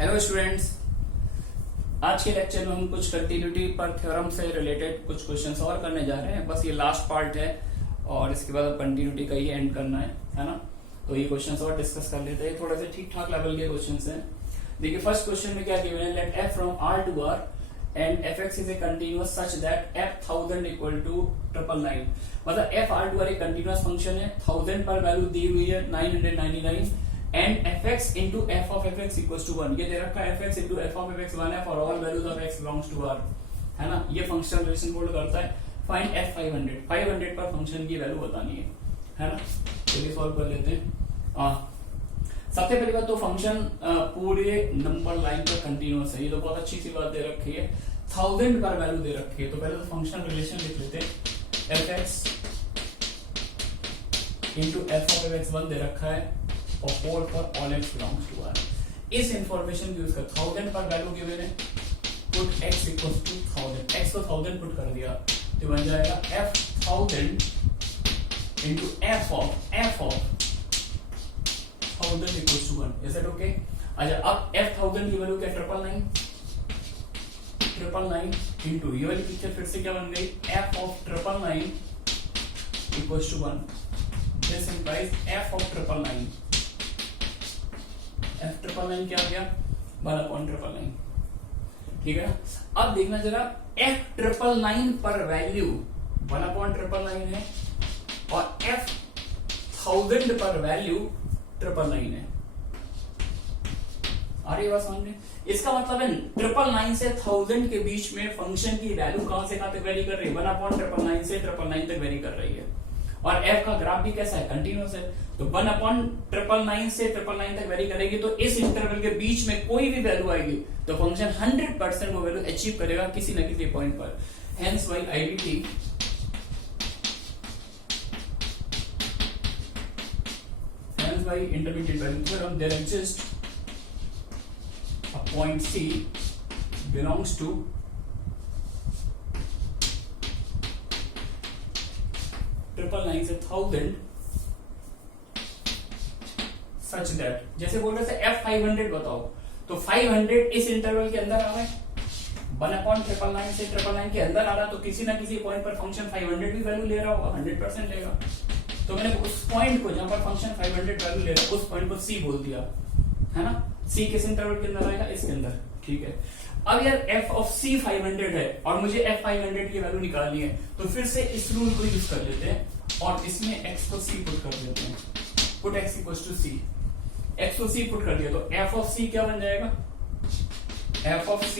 Hello students, आज के lecture में हम कुछ कंटिन्यूटी पर थ्योरम से रिलेटेड कुछ क्वेश्चंस और करने जा रहे हैं। बस ये लास्ट पार्ट है और इसके बाद कंटिन्यूटी का ही एंड करना है ना। तो ये क्वेश्चंस और डिस्कस कर लेते हैं। थोड़े से ठीक ठाक लेवल के क्वेश्चंस हैं। देखिए फर्स्ट क्वेश्चन में क्या गिवन है, let f from r to r and fx is a continuous such that f 1000 equal to 999। मतलब f r to r एक कंटिन्यूअस फंक्शन है, 1000 पर वैल्यू दी हुई है 999 and fx into f of fx equals to 1। ये दे रखा है fx into f of fx 1 है for all values of x belongs to r, है ना। ये फंक्शनल रिलेशन होल्ड करता है। फाइंड f 500 पर फंक्शन की वैल्यू बतानी है ना। चलिए सॉल्व कर लेते हैं। सबसे पहली बात तो फंक्शन पूरे नंबर लाइन पर कंटिन्यूअस है। ये तो बहुत अच्छी सी बात दे रखी है, 1000 पर वैल्यू दे रखी है। तो पहले तो फंक्शन रिलेशन लिख लेते हैं। fx into f of fx 1 दे रखा है और 4 पर all x belongs to r। इस इंफॉर्मेशन यूज कर 1000 पर वैल्यू गिवन है, put x equal to 1000, x को 1000 पुट कर दिया तो बन जाएगा f 1000 into f of 1000 equals to 1। Is that okay? अच्छा अब f 1000 की वैल्यू क्या 999 into ये वाली पिक्चर फिर से क्या बन गई, f of 999 equals to 1। This implies f of 999 f 999 क्या आ गया 1/999, ठीक है ना। अब देखना जरा f 999 पर वैल्यू 1/999 है और f 1000 पर वैल्यू 999 है। आ रही बात समझ में? इसका मतलब है 999 से 1000 के बीच में फंक्शन की वैल्यू कहां से कहां तक वेरी कर रही है, 1/999 से 999 तक वेरी कर रही है। और f का ग्राफ भी कैसा है, कंटिन्यूअस है। तो 1/999 से 999 तक वेरी करेगी तो इस इंटरवल के बीच में कोई भी वैल्यू आएगी तो फंक्शन 100% वो वैल्यू अचीव करेगा किसी न किसी पॉइंट पर। Hence by IDT by intermediate value theorem there exists a point C belongs to triple nine से 1000 such that, जैसे बोल रहे थे f 500 बताओ तो 500 इस इंटरवल के अंदर आ रहा है, 1/999 से 999 के अंदर आ रहा है तो किसी ना किसी पॉइंट पर फंक्शन 500 भी वैल्यू ले रहा होगा, 100% लेगा। तो मैंने उस पॉइंट को जहां पर फंक्शन 500 वैल्यू ले रहा है उस पॉइंट को C बोल दिया, है ना। C किस इंटरवल के अंदर आएगा, इसके अंदर, ठीक है। अब यार f of C 500 है और मुझे f 500 की वैल्यू निकालनी है तो फिर से इस रूल को यूज कर लेते हैं और इसमें x को C पुट कर देते हैं। Put x equals to C, x को C पुट कर दिया तो f of C क्या बन जाएगा, f of C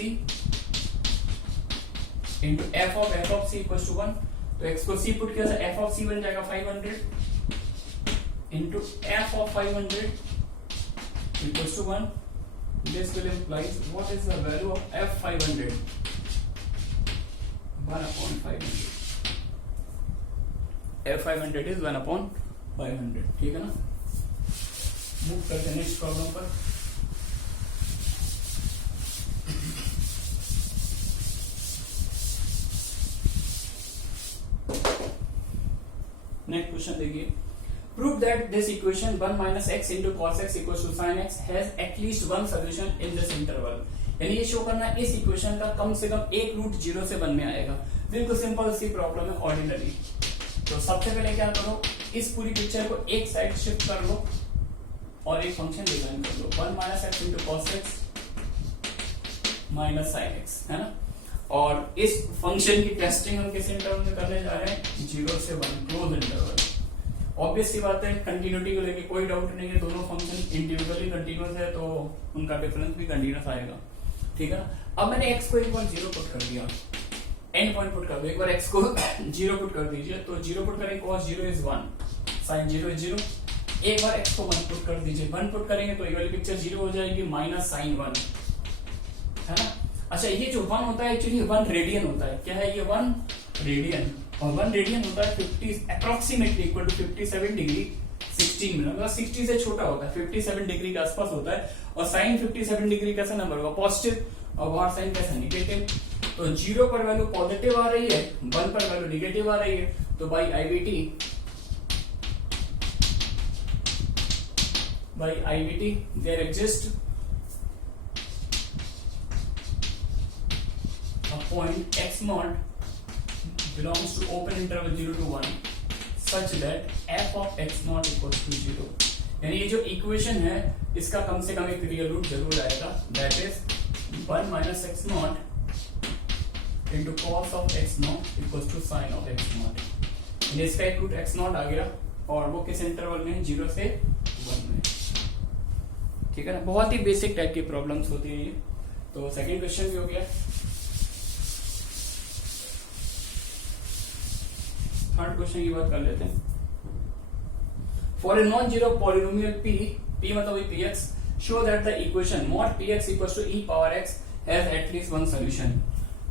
into f of C equals to 1। तो x को C पुट किया तो f of C बन जाएगा 500 into f of 500 equals to 1। This will implies what is the value of f 500, 1/500। f 500 is 1/500, ठीक है ना। Move करते हैं नेक्स्ट प्रॉब्लम पर। नेक्स्ट क्वेश्चन देखिए, prove that this equation 1 minus x into cos x equals to sin x has at least one solution in this interval। यानी ये show करना इस इक्वेशन का कम से कम एक रूट 0 से 1 में आएगा। बिल्कुल सिंपल सी प्रॉब्लम है, ऑर्डिनरी। तो सबसे पहले क्या करो, इस पूरी पिक्चर को एक साइड शिफ्ट कर लो और एक फंक्शन डिफाइन कर लो, 1 minus x into cos x minus sin x, है ना। और इस फंक्शन की टेस्टिंग हम किस इंटरवल में करने जा रहे हैं, 0 से 1, क्लोज इंटरवल। ऑब्वियस सी बात है, कंटिन्यूटी को लेके कोई डाउट नहीं है, दोनों फंक्शन इंडिविजुअली कंटिन्यूअस है तो उनका डिफरेंस भी कंटिन्यूअस आएगा, ठीक है ना। अब मैंने x को एक बार 0 पुट कर दिया, एंड पॉइंट पुट कर दो, एक बार x को 0 पुट कर दीजिए तो 0 पुट करेंगे cos 0 is 1, sin 0 is 0। एक बार x को 1 पुट कर दीजिए, 1 पुट करेंगे तो ये वाली पिक्चर 0 हो जाएगी माइनस sin 1, है ना। अच्छा ये जो 1 होता है एक्चुअली 1 रेडियन होता है, क्या है ये 1 रेडियन, और 1 रेडियन होता है 50 approximately equal to 57 degree 16 minute, मतलब 60 से छोटा होता है, 57 डिग्री के आसपास होता है। और साइन 57 डिग्री कैसा नंबर होगा, पॉजिटिव, और बाहर साइन कैसा, नेगेटिव। तो 0 पर वैल्यू पॉजिटिव आ रही है, 1 पर वैल्यू नेगेटिव आ रही है, तो by IVT by IVT there exists point x naught belongs to open interval 0 to 1 such that f of x naught equals to 0. यानी ये जो इक्वेशन है इसका कम से कम एक रियल रूट जरूर आएगा, that is 1 minus x naught into cos of x naught equals to sin of x naught. यानी इसका एक रूट x naught आ गया और वो किस इंटरवल में, 0 से 1 में. ठीक है ना, बहुत ही बेसिक टाइप की प्रॉब्लम्स होती है ये. तो सेकंड क्वेश्चन भी हो गया. थर्ड क्वेश्चन की बात कर लेते हैं. For a non zero polynomial p मतलब px, show that the equation mod px equals to e power x has at least one solution.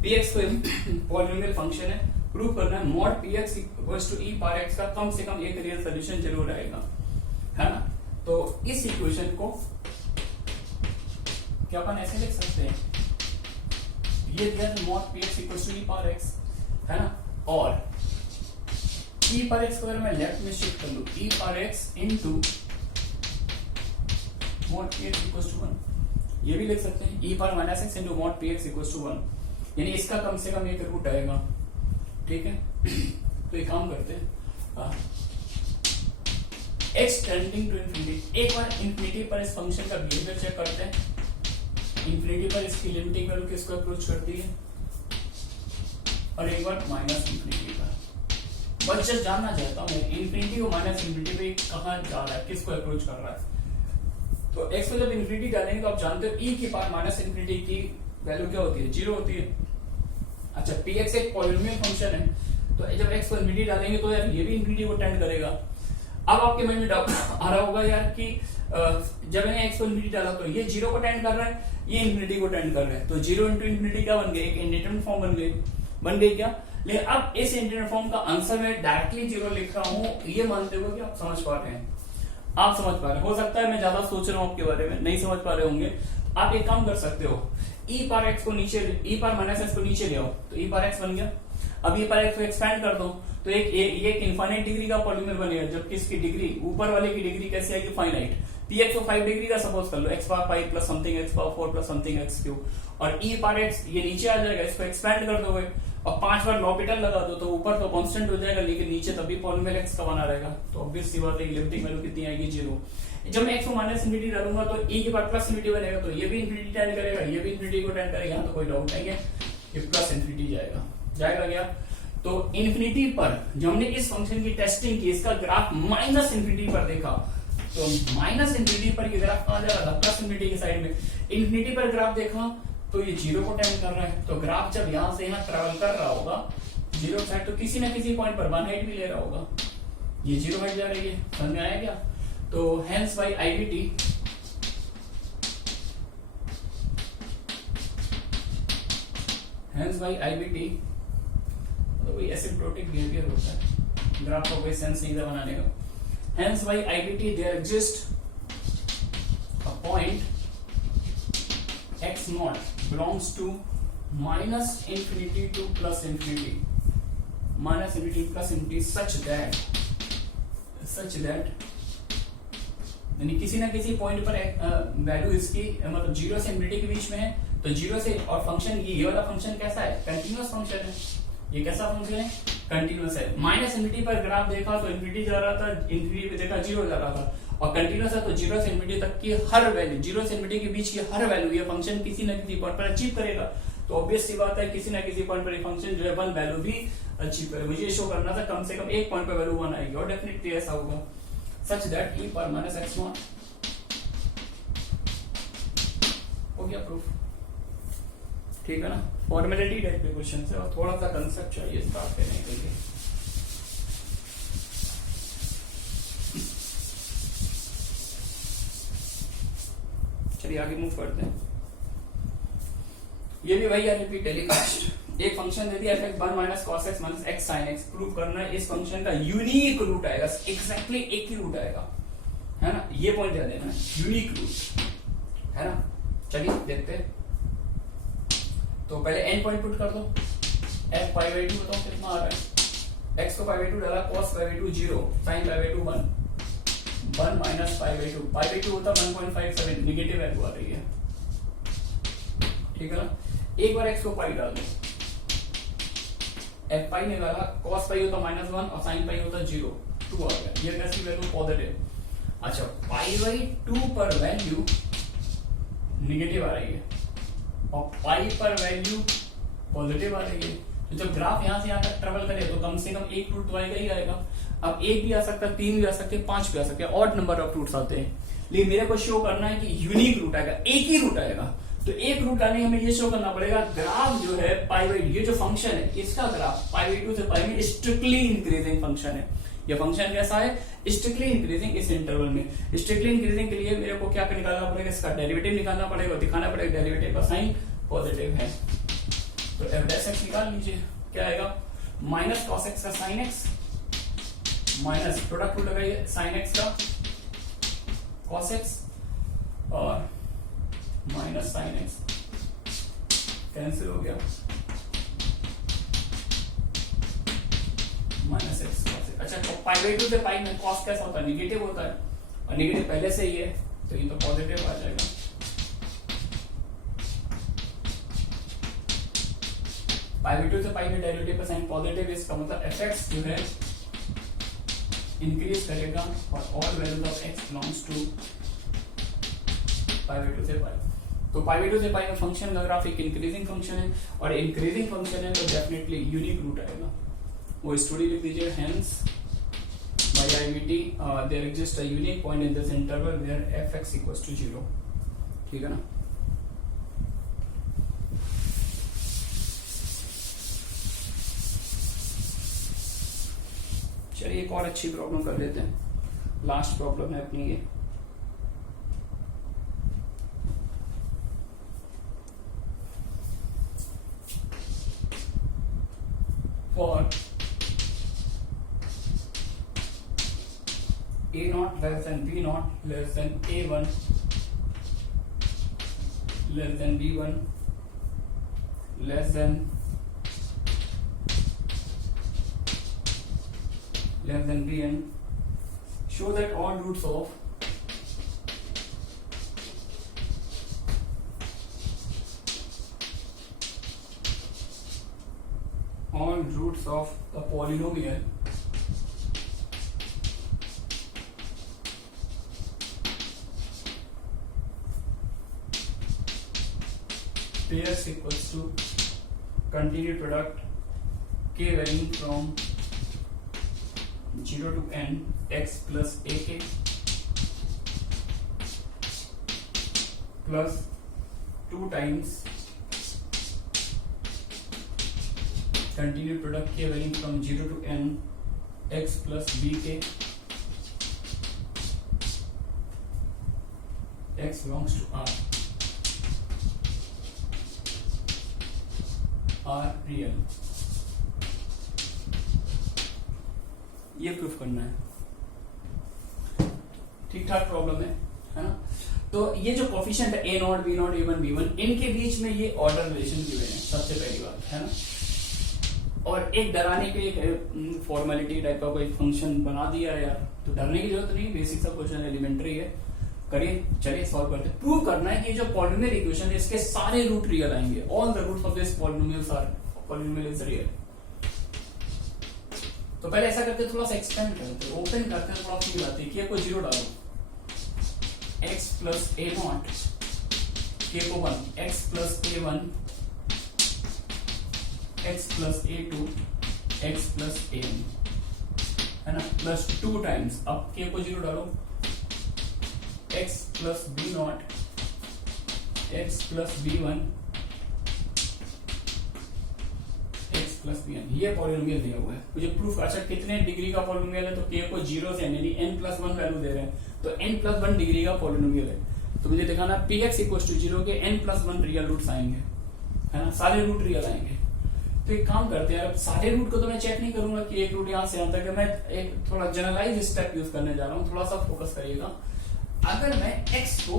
px को पॉलिनोमियल फंक्शन है, प्रूव करना है mod px equals to e power x का कम से कम एक real solution जरूर आएगा, है ना. तो इस इक्वेशन को क्या अपन ऐसे लिख सकते हैं, ये दिया mod px equals to e power x, है ना, और e पर x को अगर मैं लेफ्ट में शिफ्ट कर लूं, e पर x into mod px equals to 1, ये भी लिख सकते हैं e पर minus x into mod px equals to 1, यानी इसका कम से कम एक रूट आएगा. ठीक है, तो एक काम करते हैं, x टेंडिंग टू इंफिनिटी, एक बार इंफिनिटी पर इस फंक्शन का बिहेवियर चेक करते हैं. इंफिनिटी पर इसकी लिमिटिंग वैल्यू किसको अप्रोच करती है, और एक बार माइनस इंफिनिटी पर. बस जस्ट जानना चाहता हूं इंफिनिटी को माइनस इंफिनिटी पे कहां जा रहा है, किसको अप्रोच कर रहा है. तो x को जब इंफिनिटी डालेंगे तो आप जानते हो e की पावर माइनस इंफिनिटी की वैल्यू क्या होती है, 0 होती है. अच्छा, px एक पॉलिनोमियल फंक्शन है, तो जब x को इंफिनिटी डालेंगे तो यार ये भी इंफिनिटी को टेंड करेगा. अब आपके मन में डाउट आ रहा होगा यार कि जब मैंने x को इंफिनिटी डाला तो ये 0 को टेंड कर रहा है, ये इंफिनिटी को टेंड कर रहा है, तो 0 इंटू इंफिनिटी क्या बन गई, एक इंडिटरमिनेट फॉर्म बन गई क्या. लेकिन अब इस इंडिटरमिनेट फॉर्म का आंसर मैं डायरेक्टली 0 लिख रहा हूं, ये मानते हुए कि आप समझ पा रहे हैं, आप समझ पा रहे हैं. हो सकता है मैं ज्यादा सोच रहा हूं आपके बारे में, नहीं समझ पा रहे होंगे. आप एक काम कर सकते हो, e पर x को नीचे, e पर माइनस x को नीचे ले आओ, तो e पर x बन गया. अब e पर x को एक्सपेंड कर दो तो एक इनफाइनाइट डिग्री का पॉलिनोमियल बनेगा, जबकि इसकी डिग्री ऊपर वाले की डिग्री कैसी आएगी, फाइनाइट. px को 5 डिग्री का सपोज कर लो, x power 5 plus something x power 4 plus something x cube, और e पर x ये नीचे आ जाएगा, इसको एक्सपेंड कर दोगे और 5 बार लॉपिटल लगा दो तो ऊपर तो कांस्टेंट हो जाएगा, लेकिन नीचे तभी पॉलिनोमियल x का बना रहेगा. तो ऑब्वियस सी बात है लिमिटिंग वैल्यू कितनी आएगी, 0. जब मैं x को माइनस इंफिनिटी डालूंगा तो e के बाद प्लस इंफिनिटी बनेगा, तो ये भी इंफिनिटी टेंड करेगा, ये भी इंफिनिटी को टेंड करेगा, तो कोई डाउट नहीं है, ये प्लस इंफिनिटी जाएगा क्या. तो इंफिनिटी पर जब हमने इस फंक्शन की टेस्टिंग की, इसका ग्राफ माइनस इंफिनिटी पर देखा, तो माइनस इंफिनिटी पर ये ग्राफ कहां जा रहा था, प्लस इंफिनिटी की साइड में. इंफिनिटी पर ग्राफ देखा तो ये 0 को टेंड कर रहा है, तो ग्राफ जब यहां से यहां ट्रेवल कर रहा होगा 0 साइड, तो किसी ना किसी पॉइंट पर 1 हाइट भी ले रहा होगा, ये 0 हाइट जा रही है. समझ में आया क्या. तो हेंस बाय आईडीटी तो कोई एसिम्प्टोटिक बिहेवियर होता है, ग्राफ को कोई सेंस नहीं था बनाने का. Hence by IDT there exist a point x naught belongs to minus infinity to plus infinity such that यानी किसी ना किसी पॉइंट पर वैल्यू इसकी मतलब 0 से इंफिनिटी के बीच में है, तो 0 से, और फंक्शन ये वाला फंक्शन कैसा है, कंटीन्यूअस फंक्शन है. ये कैसा फंक्शन है, कंटीन्यूअस है. माइनस इंफिनिटी पर ग्राफ देखा तो इंफिनिटी जा रहा था, इंफिनिटी पे देखा 0 जा रहा था, और कंटीन्यूअस है तो 0 से इंफिनिटी तक की हर वैल्यू, 0 से इंफिनिटी के बीच की हर वैल्यू ये फंक्शन किसी न किसी पॉइंट पर अचीव करेगा. तो ऑब्वियस सी बात है किसी ना किसी पॉइंट पर ये फंक्शन जो है 1 वैल्यू भी अचीव करेगा. मुझे शो करना था कम से कम एक पॉइंट पर वैल्यू 1 आएगी, और डेफिनेटली ऐसा होगा. सच दैट e पर माइनस x नॉट हो गया प्रूफ. ठीक है ना, फॉर्मेलिटी टाइप के क्वेश्चन है और थोड़ा सा कंसेप्ट चाहिए स्टार्ट करने के लिए. चलिए आगे मूव करते हैं. ये भी वही है, रिपीट टेलीकास्ट. एक फंक्शन दे दिया f(1 minus cos x minus x sin x), prove करना है इस फंक्शन का यूनिक रूट आएगा, एग्जैक्टली एक ही रूट आएगा, है ना. ये पॉइंट ध्यान देना, यूनिक रूट, है ना. चलिए देखते हैं. तो पहले एन पॉइंट पुट कर दो, f π/2 बताओ कितना आ रहा है. x को π/2 डाला, cos π/2 0, sin π/2 1 minus π/2 होता 1.57, निगेटिव वैल्यू आ रही है. ठीक है ना. एक बार x को पाई डाल दो, एफ पाई निकाला, कॉस पाई होता -1 और साइन पाई होता 0, 2 आ गया। ये कैसी वैल्यू पॉजिटिव। अच्छा पाई बाई 2 पर वैल्यू निगेटिव आ रही है और पाई पर वैल्यू पॉजिटिव आ रही है। तो जब ग्राफ यहां से यहां तक ट्रेवल करे तो कम से कम एक रूट तो आएगा ही आएगा। अब 1 भी आ सकता है, 3 भी आ सकते हैं, 5 भी आ सकते हैं, ऑड नंबर ऑफ रूट्स आते हैं, लेकिन मेरे को शो करना है कि यूनिक रूट आएगा, एक ही रूट आएगा। तो एक रूट आने हमें ये शो करना पड़ेगा ग्राफ जो है पाई बाई, ये जो फंक्शन है इसका ग्राफ पाई बाई 2 से पाई में स्ट्रिक्टली इंक्रीजिंग फंक्शन है। ये फंक्शन कैसा है? Strictly increasing. इस इंटरवल में स्ट्रिक्टली इंक्रीजिंग के लिए मेरे को क्या निकालना पड़ेगा? इसका डेरिवेटिव निकालना पड़ेगा, दिखाना पड़ेगा डेरिवेटिव का साइन पॉजिटिव है। तो एफ डैश एक्स निकाल लीजिए, क्या आएगा? माइनस कॉस एक्स का sine x minus product root लगाइए साइन एक्स का कॉस एक्स और माइनस साइन एक्स कैंसिल हो गया, माइनस एक्स। अच्छा तो पाई बाई 2 से पाई में कॉस कैसा होता है? निगेटिव होता है और निगेटिव पहले से ही है तो ये तो पॉजिटिव आ जाएगा। पाई बाई 2 से पाई में डेरिवेटिव का साइन पॉजिटिव, इसका मतलब एफ एक्स जो है इंक्रीज करेगा और all values of x belongs to pi by 2 से पाई। तो पाई बाई 2 से पाई में फंक्शन का ग्राफ एक इंक्रीजिंग फंक्शन है और इंक्रीजिंग फंक्शन है तो डेफिनेटली यूनिक रूट आएगा। वो स्टोरी लिख दीजिए, hence by IVT there exist a unique point in this interval where f x equals to 0। ठीक है ना? चलिए एक और अच्छी प्रॉब्लम कर लेते हैं, लास्ट प्रॉब्लम है अपनी ये। For A naught less than B naught less than A1 less than B1 less than Bn, show that all roots of the polynomial pairs equals to continued product k varying from 0 to n x plus ak plus 2 times continued product k varying from 0 to n x plus bk x belongs to r real। ये proof करना है। ठीक ठाक problem है ना? तो ये जो कोफिशिएंट है a not b not a1 b1, इनके बीच में ये ऑर्डर रिलेशन गिवन है, सबसे पहली बात है ना। और एक डराने के एक फॉर्मेलिटी टाइप का कोई फंक्शन बना दिया यार, तो डरने की जरूरत नहीं, बेसिक सा क्वेश्चन एलिमेंट्री है, करिए। चलिए सॉल्व करते हैं। प्रूव करना है कि जो पॉलिनोमियल इक्वेशन है इसके सारे रूट रियल आएंगे, all the roots of this polynomial is real. तो पहले ऐसा करते हैं, थोड़ा सा एक्सपेंड करते हैं, ओपन करते हैं, थोड़ा फील आती है। के को 0 डालो, x प्लस a नॉट, के को 1, x plus a1, x plus a2, x plus an, है ना, प्लस 2 टाइम्स। अब के को 0 डालो, x plus b naught, x plus b1, plus b n. ये पॉलिनोमियल दिया हुआ है, मुझे प्रूफ। अच्छा कितने डिग्री का पॉलिनोमियल है? तो के को 0 से यानी n+1 वैल्यू दे रहे हैं, तो n+1 डिग्री का पॉलिनोमियल है। तो मुझे दिखाना px इक्वल टू 0 के n+1 रियल रूट्स आएंगे, है ना, सारे रूट रियल आएंगे। तो एक काम करते हैं, सारे रूट को तो मैं चेक नहीं करूंगा कि एक रूट यहां से यहां तक, मैं एक थोड़ा जनरलाइज स्टेप यूज करने जा रहा हूं, थोड़ा सा फोकस करिएगा। अगर मैं x को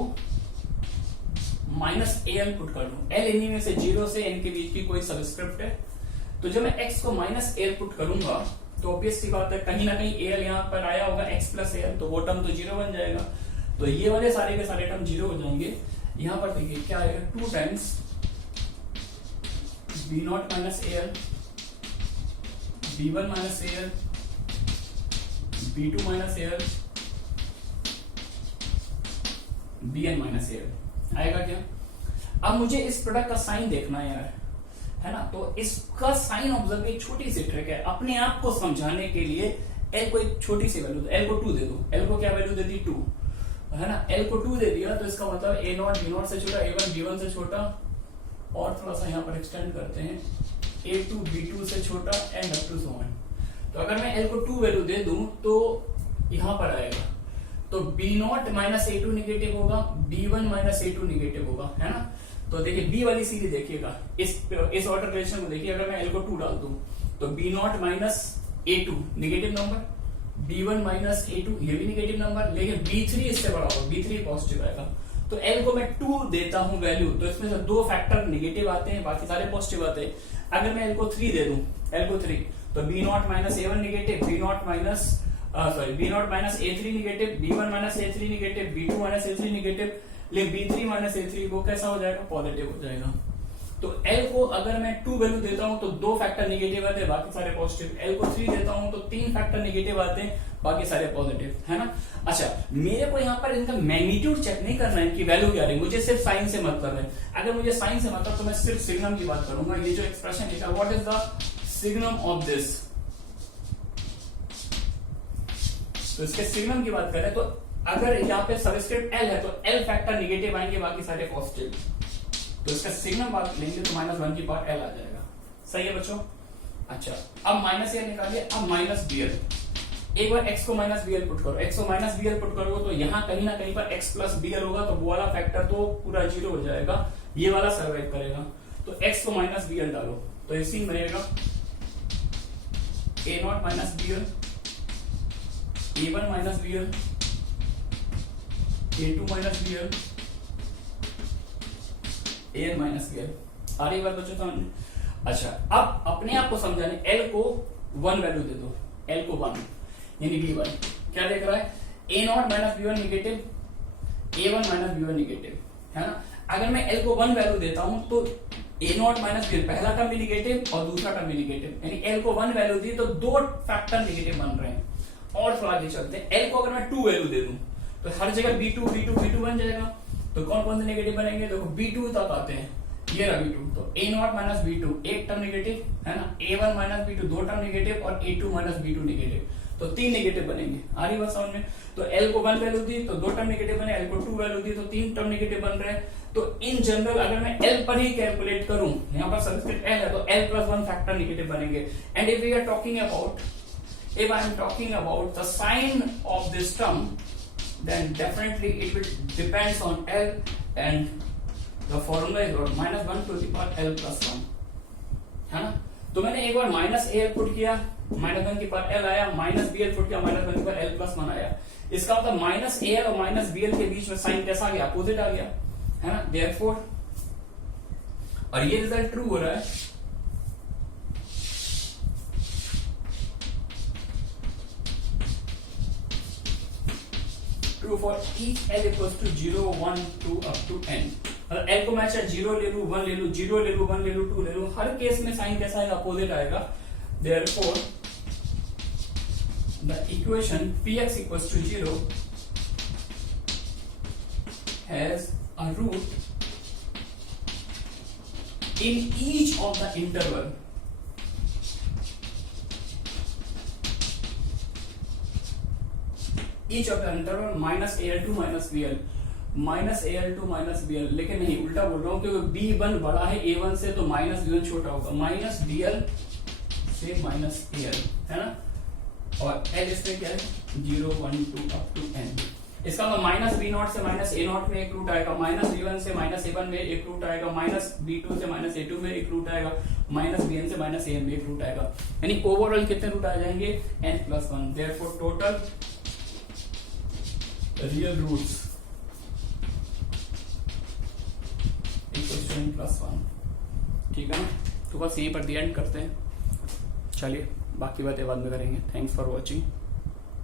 -al पुट कर दूं, l इन्हीं में से 0 से n के बीच की कोई सबस्क्रिप्ट है, तो जब मैं x को -al पुट करूंगा तो ऑब्वियस सी बात है कहीं ना कहीं al यहां पर आया होगा, x प्लस al, तो वो टर्म तो 0 बन जाएगा। तो ये वाले सारे के सारे टर्म 0 हो जाएंगे। यहां पर देखिए क्या आएगा, 2 times b not minus al B1 minus AL, B2 minus AL, Bn minus AL आएगा क्या? अब मुझे इस प्रोडक्ट का साइन देखना है यार, है ना। तो इसका साइन ऑब्जर्व, एक छोटी सी ट्रिक है अपने आप को समझाने के लिए। L को एक छोटी सी वैल्यू, L को 2 दे दो। L को क्या वैल्यू दे दी? 2, है ना। L को 2 दे दिया तो इसका मतलब A0 B0 से छोटा, A1 B1 से छोटा, और थोड़ा सा यहाँ पर एक्सटेंड करते हैं, A2 B2 से छोटा and up to so on. तो अगर मैं L को 2 वैल्यू दे दूं तो यहां पर आएगा, तो B0 माइनस A2 निगेटिव होगा, B1 माइनस A2 निगेटिव होगा, है ना। तो देखिए B वाली सीधी देखिएगा, इस ऑर्डर रिलेशन को देखिए। अगर मैं L को 2 डाल दूं तो B0 minus A2 negative number, B1 minus A2 ये भी निगेटिव नंबर, लेकिन B3 इससे बड़ा होगा, B3 पॉजिटिव आएगा। तो L को मैं 2 देता हूं वैल्यू, तो इसमें से 2 फैक्टर निगेटिव आते हैं, बाकी सारे पॉजिटिव आते हैं। अगर मैं L को 3 दे दूं, L को 3, तो B0 minus A1 negative, B0 minus A3 negative, B1 minus A3 negative, B2 minus A3 negative, लेकिन B3 माइनस A3 वो कैसा हो जाएगा? पॉजिटिव हो जाएगा। तो L को अगर मैं 2 वैल्यू देता हूं तो 2 फैक्टर निगेटिव आते हैं, बाकी सारे पॉजिटिव। L को 3 देता हूं तो 3 फैक्टर निगेटिव आते हैं, बाकी सारे पॉजिटिव, है ना। अच्छा, मेरे को यहाँ पर इनका मैग्नीट्यूड चेक नहीं करना है, इनकी वैल्यू क्या है, मुझे सिर्फ साइन से मतलब है। अगर मुझे साइन से मतलब तो मैं सिर्फ सिग्नम की बात करूंगा। ये जो एक्सप्रेशन लिखा, what is the signum of this, तो इसके सिग्नम की बात करें तो अगर यहाँ पे सबस्क्रिप्ट L है तो L फैक्टर निगेटिव आएंगे, बाकी सारे पॉजिटिव। तो इसका सिग्नम बात लेंगे तो -1 की पार्ट L आ जाएगा। सही है बच्चों? अच्छा, अब माइनस A निकालिए, अब माइनस BL। एक बार x को माइनस BL पुट करो, x को माइनस BL पुट करोगे तो यहाँ कहीं ना कहीं पर x प्लस BL होगा, तो वो वाला फैक्टर तो पूरा 0 हो जाएगा, ये वाला सर्वाइव करेगा। तो x को माइनस BL डालो तो ये सीन बनेगा A0 minus BL, A1 minus BL, A2 minus BL, AN minus BL। आ रही बात बच्चों समझ? अच्छा, अब अपने आप को समझाने L को 1 वैल्यू दे दो, L को 1 यानी B1 क्या देख रहा है? A0 minus B1 negative, A1 minus B1 negative, है ना। अगर मैं L को 1 वैल्यू देता हूं तो A0 माइनस B1 पहला टर्म भी निगेटिव और दूसरा टर्म भी निगेटिव, यानी L को 1 वैल्यू दी तो 2 फैक्टर निगेटिव बन रहे हैं। और थोड़ा आगे चलते हैं, L को अगर मैं 2 वैल्यू दे दूं तो हर जगह B2 B2 B2 बन जाएगा। तो कौन कौन से नेगेटिव बनेंगे? देखो B2 तक आते हैं, ये रहा B2, तो A0 माइनस B2 एक टर्म नेगेटिव, है ना। A1 minus B2 2 term negative और A2 माइनस B2 नेगेटिव, तो 3 नेगेटिव बनेंगे। आ रही बात समझ में? तो L को 1 वैल्यू दी तो 2 टर्म नेगेटिव बने, L को 2 वैल्यू दी तो 3 टर्म नेगेटिव बन रहे हैं। तो इन जनरल अगर मैं L पर ही कैलकुलेट करूं, यहाँ पर सबस्क्रिप्ट L है तो L प्लस 1 फैक्टर नेगेटिव बनेंगे। And if we are talking about, if I am talking about the sign of this term, then definitely it will depends on L, and the formula is -1 to the power L plus 1, है ना। तो मैंने एक बार minus AL put किया, -1 की power L आया, minus BL put किया, -1 की पावर L प्लस 1 आया। इसका मतलब माइनस AL और माइनस BL के बीच में साइन कैसा आ गया? अपोजिट आ गया, है ना। देयरफॉर, और ये रिजल्ट ट्रू हो रहा है। True for each L equals to 0, 1, 2 up to n। अगर L को मैं 0 ले लूं, 1 ले लूं, 0 ले लूं, 1 ले लूं, 2 ले लूं, हर केस में साइन कैसा आएगा? अपोजिट आएगा। Therefore, the equation Px equals to 0 has a root in each of the interval minus AL2 minus BL, minus AL2 minus BL, लेकिन नहीं, उल्टा बोल रहा हूं क्योंकि B1 बड़ा है A1 से, तो माइनस B1 छोटा होगा, माइनस BL से माइनस AL, है ना। और L इसमें क्या है? 0, 1, 2 अप टू n। इसका मतलब माइनस B0 से माइनस A0 में एक रूट आएगा, माइनस B1 से माइनस A1 में एक रूट आएगा, माइनस B2 से माइनस A2 में एक रूट आएगा, माइनस BN से माइनस AN में एक रूट आएगा, यानी ओवरऑल कितने रूट आ जाएंगे? n plus 1। Therefore total real roots equal to n plus 1। ठीक है ना। तो बस यहीं पर दी एंड करते हैं। चलिए, बाकी बातें बाद में करेंगे। Thanks for watching.